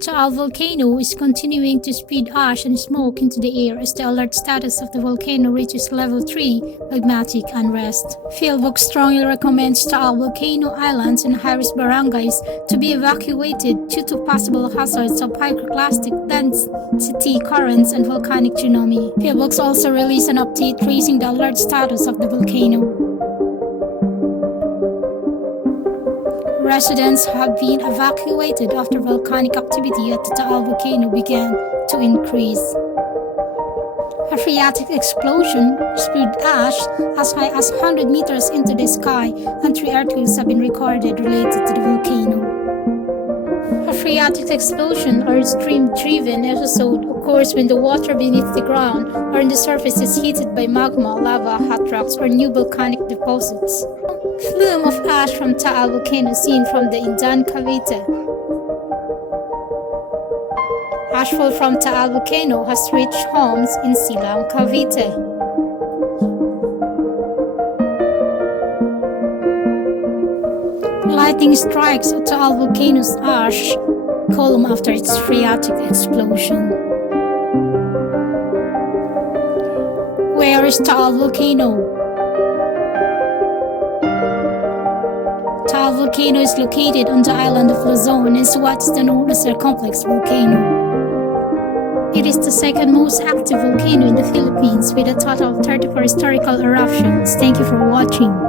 Taal Volcano is continuing to speed ash and smoke into the air as the alert status of the volcano reaches level 3 magmatic unrest. Fieldbook strongly recommends Taal Volcano Islands and high-risk barangays to be evacuated due to possible hazards of pyroclastic density currents and volcanic tsunami. Fieldbooks also released an update raising the alert status of the volcano. Residents have been evacuated after volcanic activity at the Taal volcano began to increase. A phreatic explosion spewed ash as high as 100 meters into the sky, and 3 earthquakes have been recorded related to the volcano. A phreatic explosion or stream-driven episode occurs when the water beneath the ground or on the surface is heated by magma, lava, hot rocks, or new volcanic deposits. Plume of ash from Taal volcano seen from the Indan Cavite. Ashfall from Taal volcano has reached homes in Silang, Cavite. Lightning strikes a Taal volcano's ash column after its phreatic explosion. Where is Taal volcano? Taal volcano is located on the island of Luzon and is what is known as a complex volcano. It is the second most active volcano in the Philippines with a total of 34 historical eruptions. Thank you for watching.